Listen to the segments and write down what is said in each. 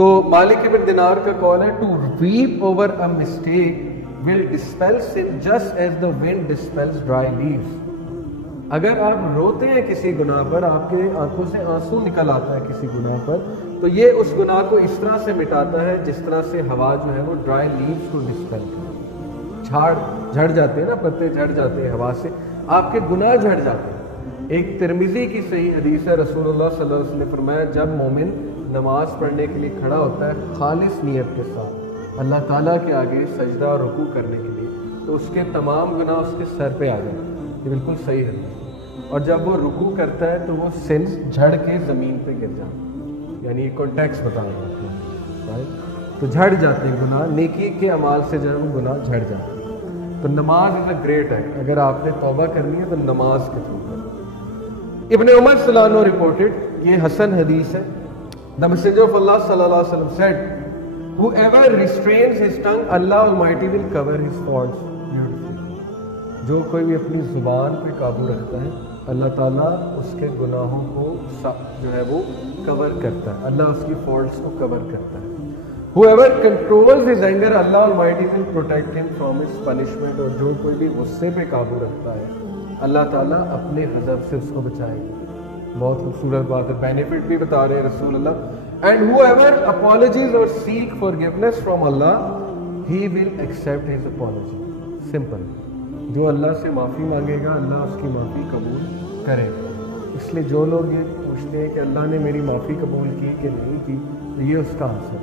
تو مالک ابن دینار کا قول ہے to weep over a mistake will dispel sin just as the wind dispels dry leaves. اگر آپ روتے ہیں کسی گناہ پر, آپ کے آنکھوں سے آنسو نکل آتا ہے کسی گناہ پر, تو یہ اس گناہ کو اس طرح سے مٹاتا ہے جس طرح سے ہوا جو ہے وہ ڈرائی لیوز کو ڈسپیل کرے. جھڑ جاتے ہیں نا, پتے جھڑ جاتے ہیں ہوا سے, آپ کے گناہ جھڑ جاتے ہیں. ایک ترمذی کی صحیح حدیث ہے, رسول اللہ صلی اللہ علیہ وسلم نے فرمایا جب مومن نماز پڑھنے کے لیے کھڑا ہوتا ہے خالص نیت کے ساتھ اللہ تعالیٰ کے آگے سجدہ اور رکوع کرنے کے لیے, تو اس کے تمام گناہ اس کے سر پہ آ جاتے ہیں. یہ بالکل صحیح ہے. اور جب وہ رکوع کرتا ہے تو وہ سنس جھڑ کے زمین پہ گر جاتے ہیں. یعنی یہ کانٹیکس بتا رہا ہوں, تو جھڑ جاتے ہیں گناہ, نیکی کے اعمال سے جو ہے وہ گناہ جھڑ جاتے ہیں. تو نماز از اے گریٹ ایکٹ. اگر آپ نے توبہ کرنی ہے تو نماز کے تھرو کریں. ابن عمر صلی اللہ عنہ ریپورٹڈ, یہ حسن حدیث ہے, the messenger of Allah صلی اللہ علیہ وسلم said whoever restrains his tongue Allah Almighty will cover his faults beautifully. جو کوئی بھی اپنی زبان پہ قابو رکھتا ہے اللہ تعالیٰ اس کے گناہوں کو جو ہے وہ کور کرتا ہے, اللہ اس کی فالٹس کو کور کرتا ہے. whoever controls his anger Allah Almighty will protect him from his punishment. اور جو کوئی بھی غصے پہ قابو رکھتا ہے اللہ تعالیٰ اپنے غضب سے اس کو بچائے گا. بہت خوبصورت بات ہے, بینیفٹ بھی بتا رہے ہیں رسول اللہ. And whoever apologies or seek forgiveness from Allah, he will accept his apology. Simple. جو اللہ سے معافی مانگے گا اللہ اس کی معافی قبول کرے گا. اس لیے جو لوگ یہ پوچھتے ہیں کہ اللہ نے میری معافی قبول کی کہ نہیں کی, تو یہ اس کا آنسر.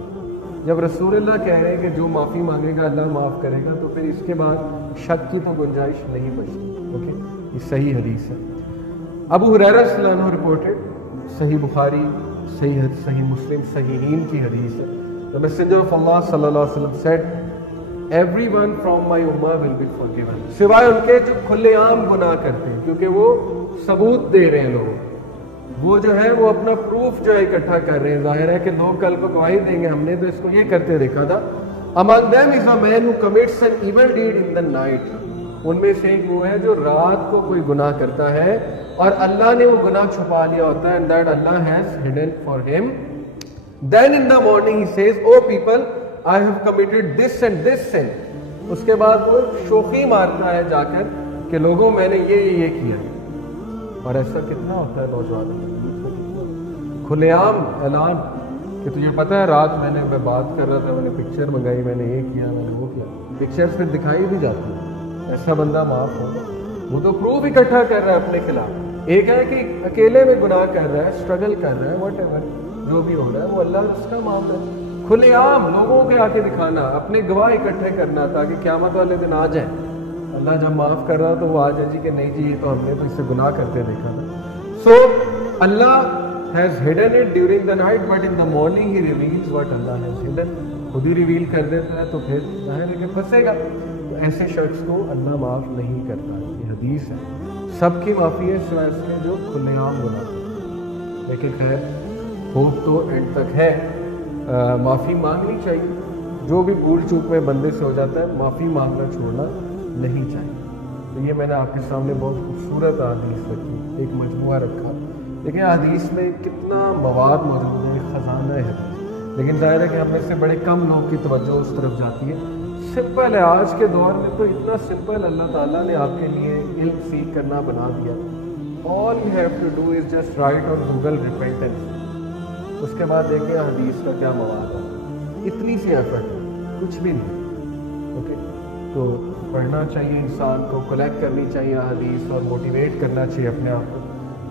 جب رسول اللہ کہہ رہے ہیں کہ جو معافی مانگے گا اللہ معاف کرے گا, تو پھر اس کے بعد شک کی تو گنجائش نہیں بچتی. اوکے, یہ صحیح حدیث ہے. ابو ہریرہ صلی اللہ عنہ رپورٹڈ, صحیح بخاری, صحیح مسلم, صحیحین کی حدیث ہے. The messenger of Allah صلی اللہ علیہ وسلم said everyone from my ummah will be forgiven. سوائے ان کے جو کھلے عام گناہ کرتے ہیں, کیونکہ وہ ثبوت دے رہے ہیں لوگوں, وہ جو ہے وہ اپنا پروف جو ہے اکٹھا کر رہے ہیں. ظاہر ہے کہ لوگ کل کو گواہی دیں گے ہم نے تو اس کو یہ کرتے دیکھا تھا. Among them is a man who commits an evil deed in the night. ان میں سے ایک وہ ہے جو رات کو کوئی گناہ کرتا ہے اور اللہ نے وہ گناہ چھپا لیا ہوتا ہے, and that Allah has hidden for him. Then in the morning he says, oh people, I have committed this and this sin. اس کے بعد وہ شوخی مارتا ہے جا کر کہ لوگوں میں نے یہ کیا. اور ایسا کتنا ہوتا ہے نوجوان, کھلے عام اعلان کہ تجھے پتہ ہے رات میں بات کر رہا تھا, میں نے پکچر منگائی, میں نے یہ کیا, میں نے وہ کیا. پکچرز پھر دکھائی بھی جاتی ہیں. ایسا بندہ معاف ہوگا, وہ تو پروف اکٹھا کر رہا ہے اپنے خلاف. ایک ہے کہ اکیلے میں گناہ کر رہا ہے, اسٹرگل کر رہا ہے, واٹ ایور جو بھی ہو رہا ہے وہ اللہ اس کا معاملہ ہے. کھلے عام لوگوں کے آ کے دکھانا, اپنے گواہ اکٹھے کرنا تاکہ قیامت والے دن آ جائیں. اللہ جب معاف کر رہا تو وہ آ جائے جی کہ نہیں جی یہ تو ہم نے تو اس سے گناہ کرتے دیکھا تھا. سو اللہ has hidden it during the night, but in the morning he reveals what Allah has hidden. خود ہی ریویل کر دیتا ہے تو پھر ظاہر ہے کہ پھنسے گا. تو ایسے شخص کو اللہ معاف نہیں کرتا. یہ حدیث ہے. سب کی معافی ہے سوائے اس کے جو کھلے عام گناہ کرتے ہیں. لیکن خیر ہوپ تو اینڈ تک ہے, معافی مانگنی چاہیے. جو بھی بھول چوک میں بندے سے ہو جاتا ہے معافی مانگنا چھوڑنا نہیں چاہیے. تو یہ میں نے آپ کے سامنے بہت خوبصورت حدیث رکھی, ایک مجموعہ رکھا. لیکن حدیث میں کتنا مواد موجود ہے, خزانہ ہے حدیث. لیکن ظاہر ہے کہ ہم میں سے بڑے کم لوگ کی توجہ اس طرف جاتی ہے. سمپل ہے, آج کے دور میں تو اتنا سمپل اللہ تعالیٰ نے آپ کے لیے علم سیکھ کرنا بنا دیا. All you have to do is just write on Google repentance. اس کے بعد دیکھیں حدیث کا کیا مواد ہے. اتنی سی ایفرٹ ہے, کچھ بھی نہیں. اوکے, تو پڑھنا چاہیے انسان کو, کلیکٹ کرنی چاہیے حدیث اور موٹیویٹ کرنا چاہیے اپنے آپ کو.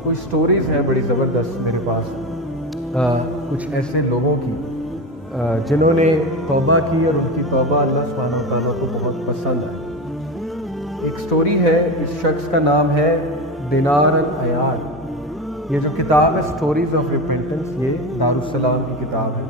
کچھ سٹوریز ہیں بڑی زبردست میرے پاس, کچھ ایسے لوگوں کی جنہوں نے توبہ کی اور ان کی توبہ اللہ سبحانہ و تعالیٰ کو بہت پسند آئی. ایک سٹوری ہے, اس شخص کا نام ہے دینار الایاد. یہ جو کتاب ہے سٹوریز آف ریپینٹنس, یہ دارالسلام کی کتاب ہے.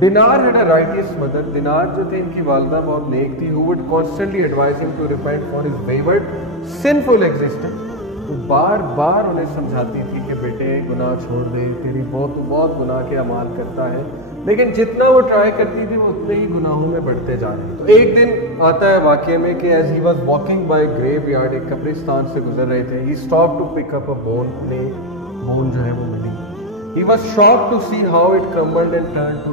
دینار had a righteous mother. دینار جو تھے ان کی والدہ بہت نیک تھی. who would constantly advise him to repent for his wayward sinful existence. تو بار بار انہیں سمجھاتی تھی کہ بیٹے گناہ چھوڑ دے, تیری بہت گناہ کے اعمال کرتا ہے. لیکن جتنا وہ ٹرائی کرتی تھی وہ اتنے ہی گناہوں میں بڑھتے جا رہے. تو ایک دن آتا ہے واقعے میں کہ as he was walking by graveyard, ایک قبرستان سے گزر رہے تھے. He stop to pick up a bone. انہیں بون جو ہے وہ ملی. He was shocked to see how it crumbled and turned to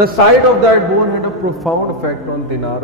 The sight of that bone had a profound effect on Dinar,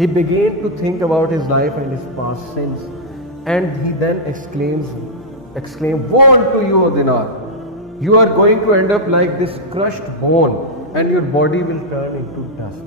He began to think about his life and his past sins, and he then exclaimed, "Woe unto you, O Dinar! You are going to end up like this crushed bone, and your body will turn into dust."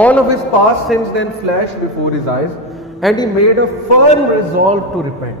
All of his past sins then flashed before his eyes and he made a firm resolve to repent.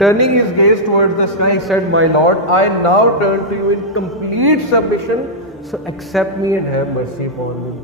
Turning his gaze towards the sky, he said, "My Lord, I now turn to you in complete submission, so accept me and have mercy upon me."